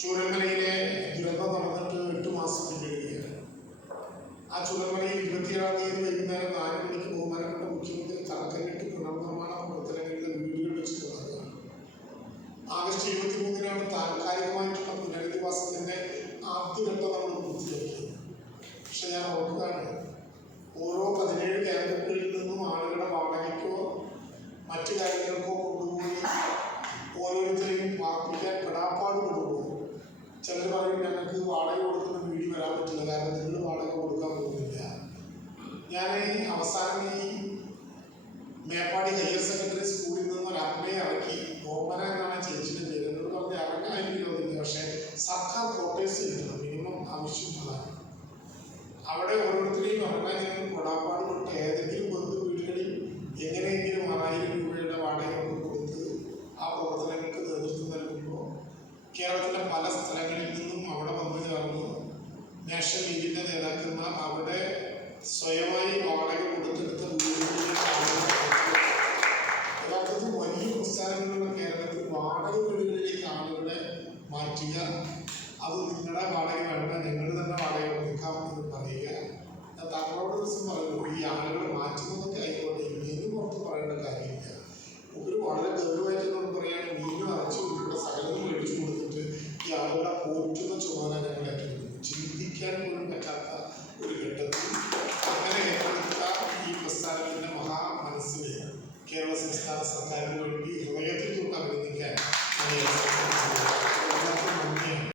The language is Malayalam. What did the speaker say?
ചൂരന്മലയിലെ ദുരന്തം നടന്നിട്ട് എട്ട് മാസം പിന്നിടുകയാണ് ആ ചുരന്മലയിൽ ഇരുപത്തിയേഴാം തീയതി വൈകുന്നേരം നാല് മണിക്ക് ബഹുമാനപ്പെട്ട മുഖ്യമന്ത്രി തറക്കല്ലിട്ട് പുനർനിർമ്മാണ പ്രവർത്തനങ്ങളുടെ വീടുകൾ വെച്ച് തുടങ്ങുകയാണ്. ആഗസ്റ്റ് ഇരുപത്തി മൂന്നിനാണ് താൽക്കാലികമായിട്ടുള്ള പുനരധിവാസത്തിന്റെ ആദ്യഘട്ടം നമ്മൾ പൂർത്തിയാക്കിയത് പക്ഷെ ഞാൻ ഓർക്കുകയാണ് ഓരോ പതിനേഴ് ക്യാമ്പുകളിൽ നിന്നും പറയും ഞങ്ങൾക്ക് വാടക കൊടുക്കുന്ന വീട് വരാൻ പറ്റില്ല. കാരണം നിങ്ങൾ വാടക കൊടുക്കാൻ പോകുന്നില്ല. ഞാൻ ഈ അവസാനം ഈ മേപ്പാടി ഹയർ സെക്കൻഡറി സ്കൂളിൽ നിന്ന് ഒരു അമ്മയെ ഇറക്കി. ഓമന എന്നാണ് ചേച്ചിയുടെ പേര്. എന്നോട് പറഞ്ഞ് ഇറങ്ങാൻ വിരോധമില്ല പക്ഷേ സർക്കാർ ക്വാർട്ടേഴ്സ് കിട്ടണം. മിനിമം ആവശ്യമുള്ളതാണ്. അവിടെ ഓരോരുത്തരെയും ഇറങ്ങാൻ ഞങ്ങൾ കൊടാപ്പാട് തൊട്ട് ഏതെങ്കിലും ബന്ധു വീടുകളിൽ എങ്ങനെയെങ്കിലും ആറായിരം രൂപയുടെ വാടക കൊടുത്ത് ആ പ്രവർത്തനങ്ങൾക്ക് നേതൃത്വം നൽകുമ്പോൾ കേരളത്തിലെ പല സ്ഥലങ്ങളിൽ നാഷണൽ ലീഗിന്റെ നേതാക്കന്മാർ അവിടെ സ്വയമായി വാടക കൊടുത്തെടുത്ത യഥാർത്ഥത്തിൽ വലിയ പ്രസ്ഥാനങ്ങളുള്ള കേരളത്തിൽ വാടക വീടുകളിലേക്ക് ആളുകളെ മാറ്റുക അത് നിങ്ങളുടെ വാടക വേണ്ട നിങ്ങൾ തന്നെ വാടക കൊടുക്കാമെന്ന് പറയുക. താങ്കളോട് ദിവസം പറഞ്ഞു ഈ ആളുകളെ മാറ്റുന്നതൊക്കെ ചിന്തിക്കാൻ പോലും പറ്റാത്ത ഒരു ഘട്ടത്തിൽ അങ്ങനെ ഏറ്റെടുത്ത ഈ പ്രസ്ഥാനത്തിന്റെ മഹാമനസ്സിനെ കേരള സംസ്ഥാന സർക്കാരിന്